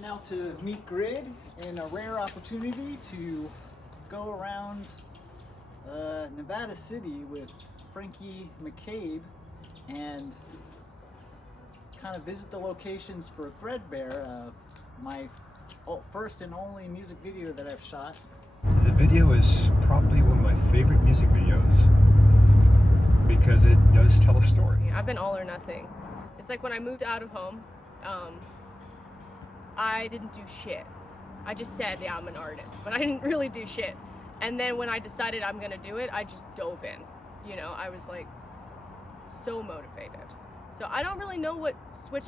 Heading out to meet Grid in a rare opportunity to go around Nevada City with Frankie McCabe and kind of visit the locations for Threadbare, my first and only music video that I've shot. The video is probably one of my favorite music videos because it does tell a story. I've been all or nothing. It's like when I moved out of home, I didn't do shit. I just said, yeah, I'm an artist, but I didn't really do shit. And then when I decided I'm gonna do it, I just dove in. You know, I was like so motivated. So I don't really know which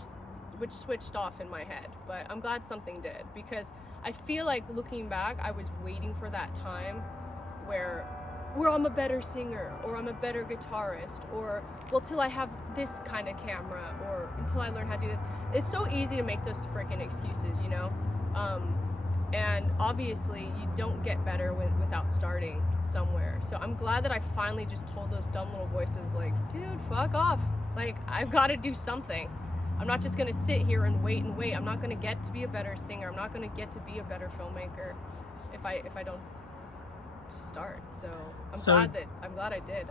switched off in my head, but I'm glad something did, because I feel like looking back, I was waiting for that time where I'm a better singer, or I'm a better guitarist, or well, till I have this kind of camera, or until I learn how to do this. It's so easy to make those freaking excuses, you know? And obviously you don't get better without starting somewhere. So I'm glad that I finally just told those dumb little voices like, dude, fuck off. Like, I've got to do something. I'm not just gonna sit here and wait and wait. I'm not gonna get to be a better singer. I'm not gonna get to be a better filmmaker if I don't start. So I'm glad I did.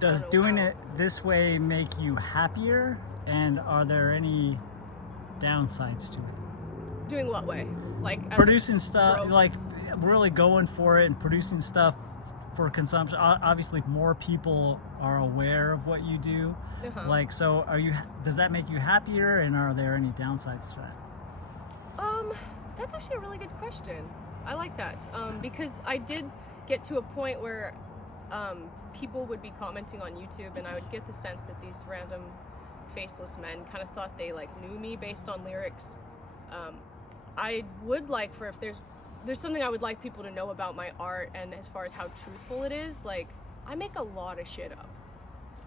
Does doing it this way make you happier? And are there any downsides to it? Doing what way? Like producing stuff, like really going for it and producing stuff for consumption. Obviously more people are aware of what you do. Like, so does that make you happier, and are there any downsides to that? That's actually a really good question. I like that. Because I did get to a point where people would be commenting on YouTube, and I would get the sense that these random faceless men kind of thought they like knew me based on lyrics. I would like if there's something I would like people to know about my art, and as far as how truthful it is, like, I make a lot of shit up.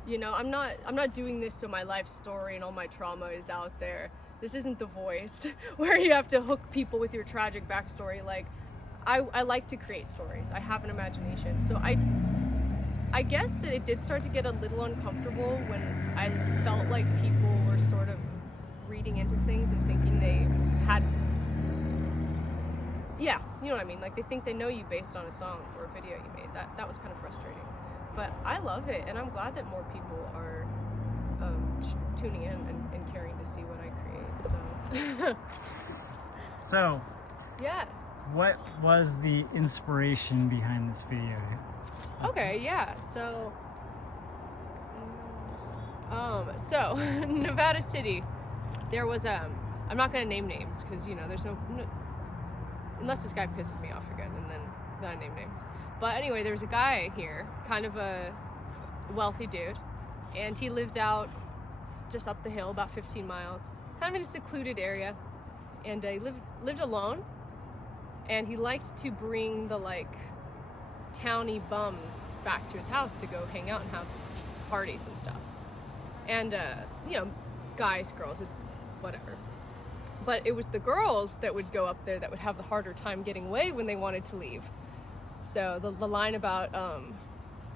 You know, I'm not doing this so my life story and all my trauma is out there. This isn't The Voice where you have to hook people with your tragic backstory. Like, I like to create stories. I have an imagination. So I guess that it did start to get a little uncomfortable when I felt like people were sort of reading into things and thinking they had, yeah, you know what I mean? Like, they think they know you based on a song or a video you made. That was kind of frustrating. But I love it, and I'm glad that more people are tuning in and caring to see what I create. So, yeah. What was the inspiration behind this video? Okay, yeah. So Nevada City, there was I'm not gonna name names because, you know, there's no unless this guy pisses me off again, and then I name names. But anyway, there was a guy here, kind of a wealthy dude, and he lived out just up the hill, about 15 miles, kind of in a secluded area, and he lived alone, and he liked to bring the, like, towny bums back to his house to go hang out and have parties and stuff. And, you know, guys, girls, whatever. But it was the girls that would go up there that would have the harder time getting away when they wanted to leave. So the line about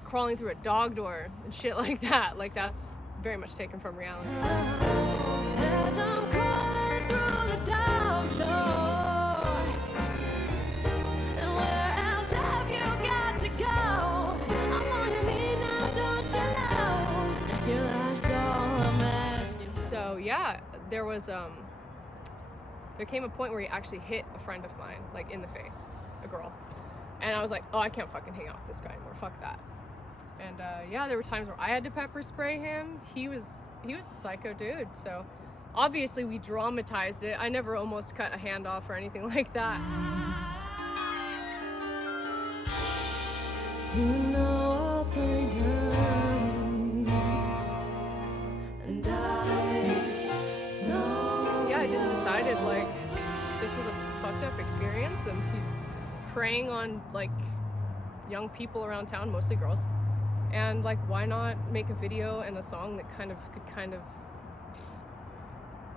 crawling through a dog door and shit like that, like, that's very much taken from reality. As I'm crawling through the dog door, and where else have you got to go? I'm on your knee now, don't you know? You're that's all I'm asking. So yeah, there was there came a point where he actually hit a friend of mine, like, in the face, a girl. And I was like, oh, I can't fucking hang out with this guy anymore, fuck that. And yeah, there were times where I had to pepper spray him. He was a psycho dude, so obviously we dramatized it. I never almost cut a hand off or anything like that. You know I'll play dirty, and I know. Yeah, I just decided, like, this was a fucked up experience, and he's preying on, like, young people around town, mostly girls, and, like, why not make a video and a song that could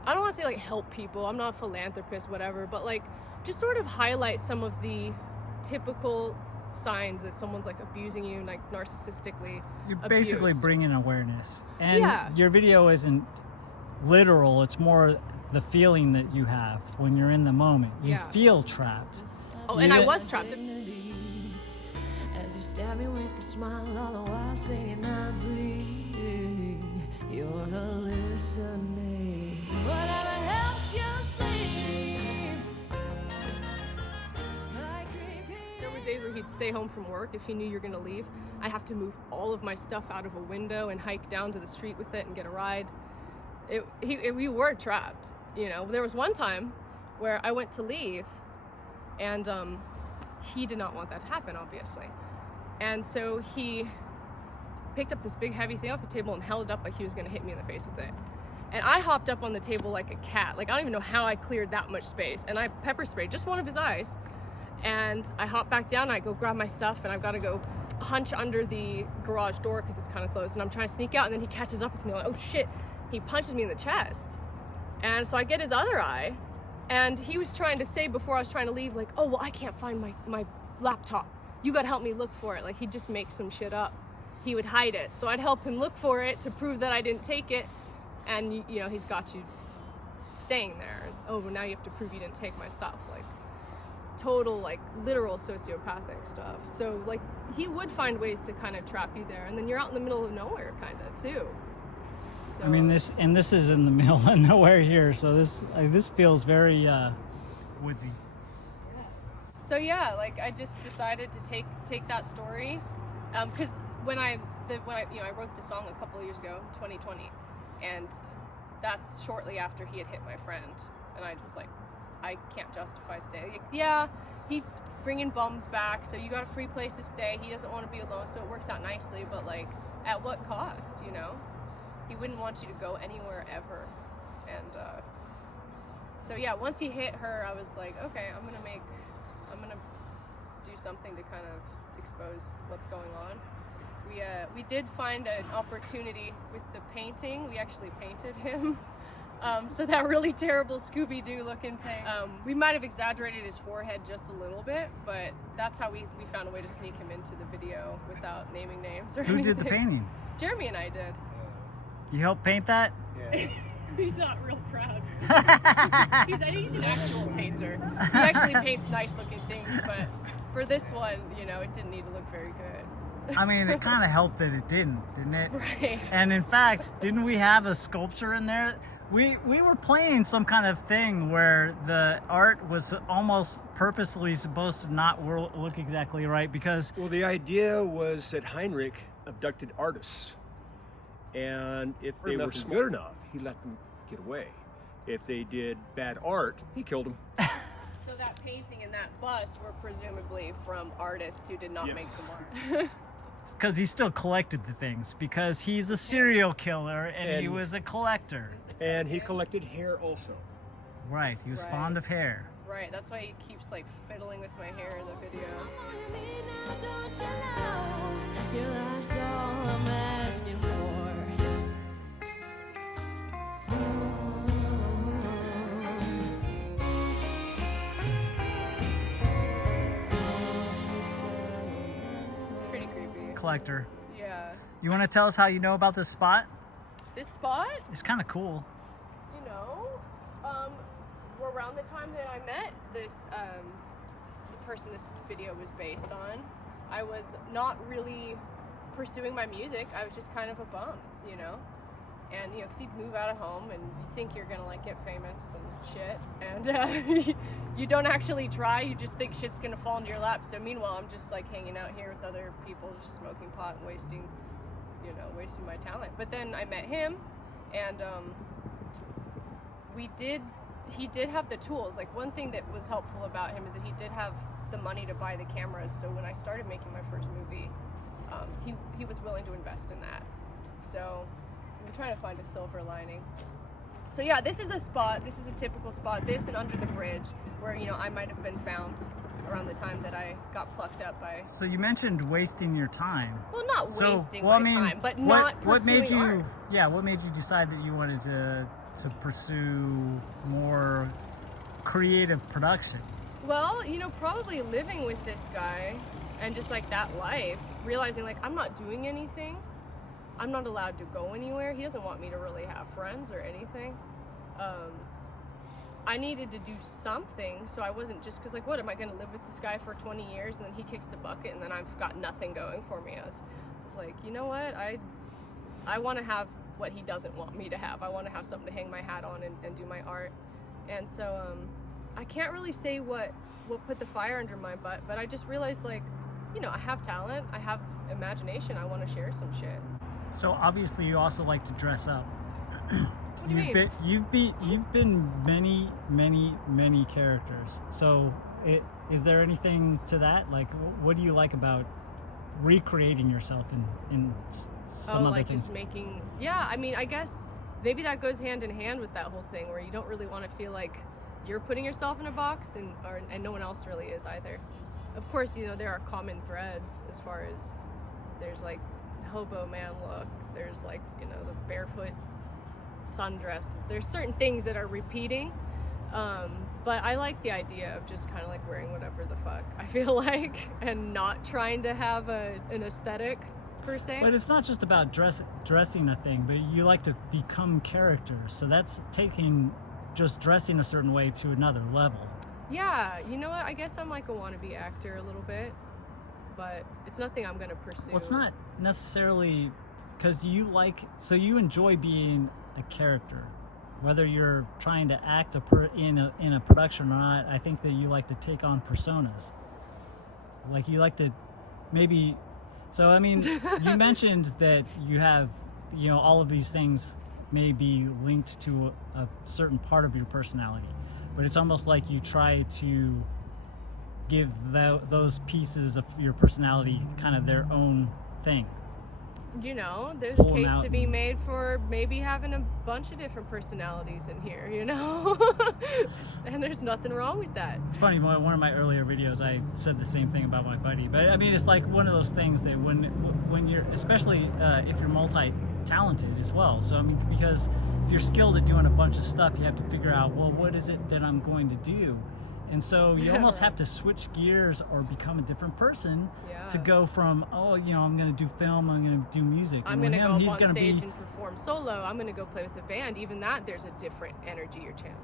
I don't want to say, like, help people, I'm not a philanthropist, whatever, but, like, just sort of highlight some of the typical signs that someone's, like, abusing you, like, narcissistically. You're basically bringing awareness, and your video isn't literal, it's more the feeling that you have when you're in the moment. You Yeah. feel trapped. Oh, and I Even- was trapped. As you stab me with a smile, all the while singing I bleed. You're listening. Whatever helps you sleep. There were days where he'd stay home from work if he knew you're gonna leave. I'd have to move all of my stuff out of a window and hike down to the street with it and get a ride. We were trapped, you know. There was one time where I went to leave, and he did not want that to happen, obviously. And so he picked up this big heavy thing off the table and held it up like he was gonna hit me in the face with it. And I hopped up on the table like a cat. Like, I don't even know how I cleared that much space. And I pepper sprayed just one of his eyes. And I hop back down and I go grab my stuff, and I've got to go hunch under the garage door because it's kind of closed, and I'm trying to sneak out, and then he catches up with me like, oh shit. He punches me in the chest. And so I get his other eye, and he was trying to say before I was trying to leave, like, oh, well, I can't find my laptop. You gotta help me look for it. Like, he'd just make some shit up. He would hide it. So I'd help him look for it to prove that I didn't take it, and you know, he's got you staying there. Oh, well, now you have to prove you didn't take my stuff. Like, total, like, literal sociopathic stuff. So, like, he would find ways to kind of trap you there, and then you're out in the middle of nowhere, kind of, too. So, I mean, this is in the middle of nowhere here, so this feels very woodsy. So yeah, like, I just decided to take that story, because when I wrote the song a couple of years ago, 2020, and that's shortly after he had hit my friend, and I was like, I can't justify staying. Like, yeah, he's bringing bums back, so you got a free place to stay. He doesn't want to be alone, so it works out nicely. But like, at what cost? You know, he wouldn't want you to go anywhere ever. And so yeah, once he hit her, I was like, okay, I'm gonna do something to kind of expose what's going on. We did find an opportunity with the painting. We actually painted him. So that really terrible Scooby-Doo looking thing. We might have exaggerated his forehead just a little bit, but that's how we found a way to sneak him into the video without naming names or anything. Who did the painting? Jeremy and I did. You helped paint that? Yeah. He's not real proud. He's an actual painter. He actually paints nice looking things, but for this one, you know, it didn't need to look very good. I mean, it kind of helped that it didn't it? Right. And in fact, didn't we have a sculpture in there? We were playing some kind of thing where the art was almost purposely supposed to not look exactly right because... Well, the idea was that Heinrich abducted artists. And if they were good enough, he let them get away. If they did bad art, he killed them. So that painting and that bust were presumably from artists who did not make Yes. them art. Because he still collected the things, because he's a serial killer and he And- was a collector. And he collected hair also. Right, he was Right. fond of hair. Right, that's why he keeps like fiddling with my hair in the video. Your life's all I'm asking for. It's pretty creepy. Collector. Yeah. You want to tell us how you know about this spot? This spot, It's kind of cool. you know, around the time that I met this, the person this video was based on, I was not really pursuing my music. I was just kind of a bum, you know? And, you know, because you'd move out of home and you think you're gonna, like, get famous and shit. And you don't actually try. You just think shit's gonna fall into your lap. So meanwhile, I'm just, like, hanging out here with other people, just smoking pot and wasting my talent. But then I met him, and he did have the tools. Like, one thing that was helpful about him is that he did have the money to buy the cameras. So when I started making my first movie, he was willing to invest in that. So I'm trying to find a silver lining. So yeah, this is a spot. This is a typical spot. This and under the bridge, where, you know, I might have been found around the time that I got plucked up by. So you mentioned wasting your time. Well, not wasting well, my time, but not what made pursuing you? art. Yeah, what made you decide that you wanted to pursue more creative production? Well, you know, probably living with this guy and just like that life, realizing like I'm not doing anything. I'm not allowed to go anywhere. He doesn't want me to really have friends or anything. I needed to do something, so I wasn't just, because, like, what, am I going to live with this guy for 20 years, and then he kicks the bucket, and then I've got nothing going for me? I was like, you know what, I want to have what he doesn't want me to have. I want to have something to hang my hat on and do my art. And so I can't really say what put the fire under my butt, but I just realized, like, you know, I have talent, I have imagination, I want to share some shit. So obviously you also like to dress up. What do you mean? You've been many characters. So is there anything to that? Like, what do you like about recreating yourself in some other like things? just making, yeah, I mean, I guess maybe that goes hand in hand with that whole thing where you don't really want to feel like you're putting yourself in a box and no one else really is either. Of course, you know, there are common threads as far as there's like hobo man look, there's like, you know, the barefoot sundress, there's certain things that are repeating, but I like the idea of just kind of like wearing whatever the fuck I feel like and not trying to have an aesthetic per se. But it's not just about dressing a thing, but you like to become characters, so that's taking just dressing a certain way to another level. Yeah, you know what, I guess I'm like a wannabe actor a little bit, but it's nothing I'm gonna pursue. Well, it's not necessarily because you enjoy being a character, whether you're trying to act in a production or not. I think that you like to take on personas, like you like to maybe. So I mean, you mentioned that you have, you know, all of these things may be linked to a certain part of your personality, but it's almost like you try to give those pieces of your personality kind of their own thing. You know, there's Pull a 'em case out to be made for maybe having a bunch of different personalities in here, you know? And there's nothing wrong with that. It's funny, one of my earlier videos, I said the same thing about my buddy. But I mean, it's like one of those things that when you're, especially if you're multi-talented as well. So I mean, because if you're skilled at doing a bunch of stuff, you have to figure out, well, what is it that I'm going to do? And so you almost have to switch gears or become a different person to go from, oh, you know, I'm going to do film, I'm going to do music. I'm going to go up on stage and perform solo. I'm going to go play with a band. Even that, there's a different energy you're channeling.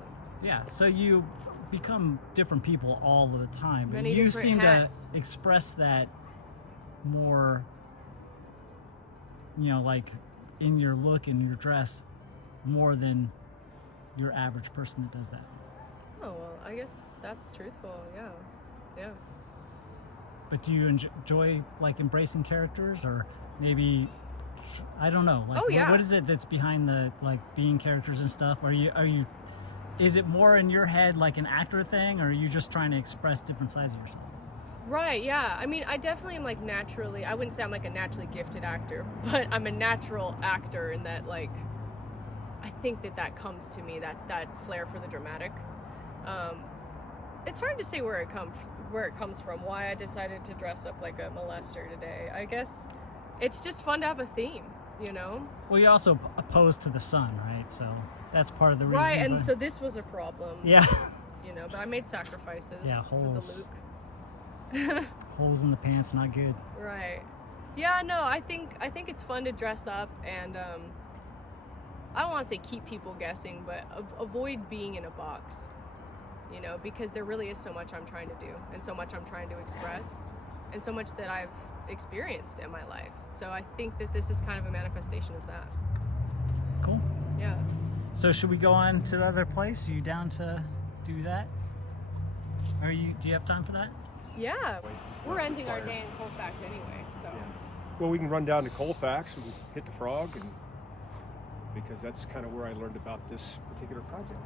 Yeah, so you become different people all the time. But Many you different seem hats. to express that more, you know, like in your look and your dress more than your average person that does that. Oh, well, I guess that's truthful, yeah. But do you enjoy like embracing characters, or maybe, I don't know, like what is it that's behind the like being characters and stuff? Are you is it more in your head like an actor thing, or are you just trying to express different sides of yourself? Right, yeah. I mean, I definitely am like naturally, I wouldn't say I'm like a naturally gifted actor, but I'm a natural actor in that, like, I think that comes to me, that flair for the dramatic. It's hard to say where it comes from, why I decided to dress up like a molester today. I guess it's just fun to have a theme, you know? Well, you're also opposed to the sun, right? So that's part of the reason. Right, and so this was a problem. Yeah. You know, but I made sacrifices holes. for the Luke. Holes in the pants, not good. Right. Yeah, no, I think it's fun to dress up, and I don't want to say keep people guessing, but avoid being in a box. You know, because there really is so much I'm trying to do, and so much I'm trying to express, and so much that I've experienced in my life. So I think that this is kind of a manifestation of that. Cool. Yeah. So should we go on to the other place? Are you down to do that? Do you have time for that? Yeah. We're ending our day in Colfax anyway, so. Well, we can run down to Colfax and hit the frog, and because that's kind of where I learned about this particular project.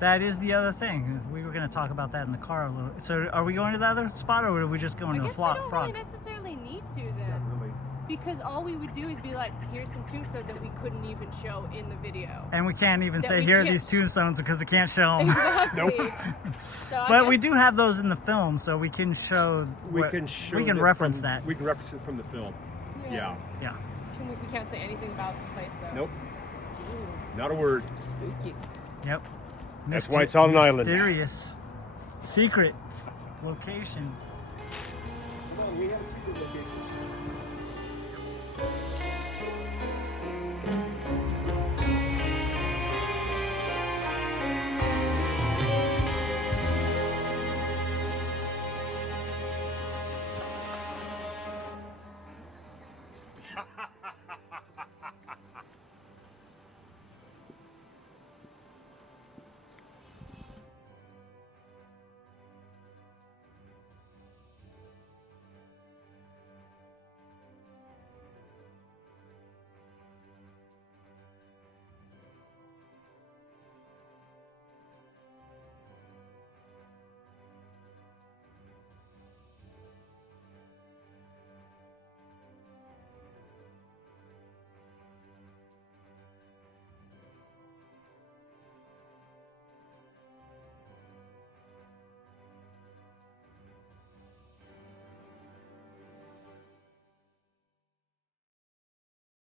That is the other thing. We were going to talk about that in the car a little. So are we going to the other spot, or are we just going to the frog? I guess we don't really necessarily need to then. Not really. Because all we would do is be like, here's some tombstones that we couldn't even show in the video. And we can't even That say, we here are can't these tombstones, because we can't show them. Exactly. So I But we guess- do have those in the film, so we can show. We can reference that. We can reference it from the film. Yeah. Yeah. We can't say anything about the place though. Nope. Ooh, Not a word. spooky. Yep. That's why it's on an island. Mysterious. Secret location. No, we have secret locations.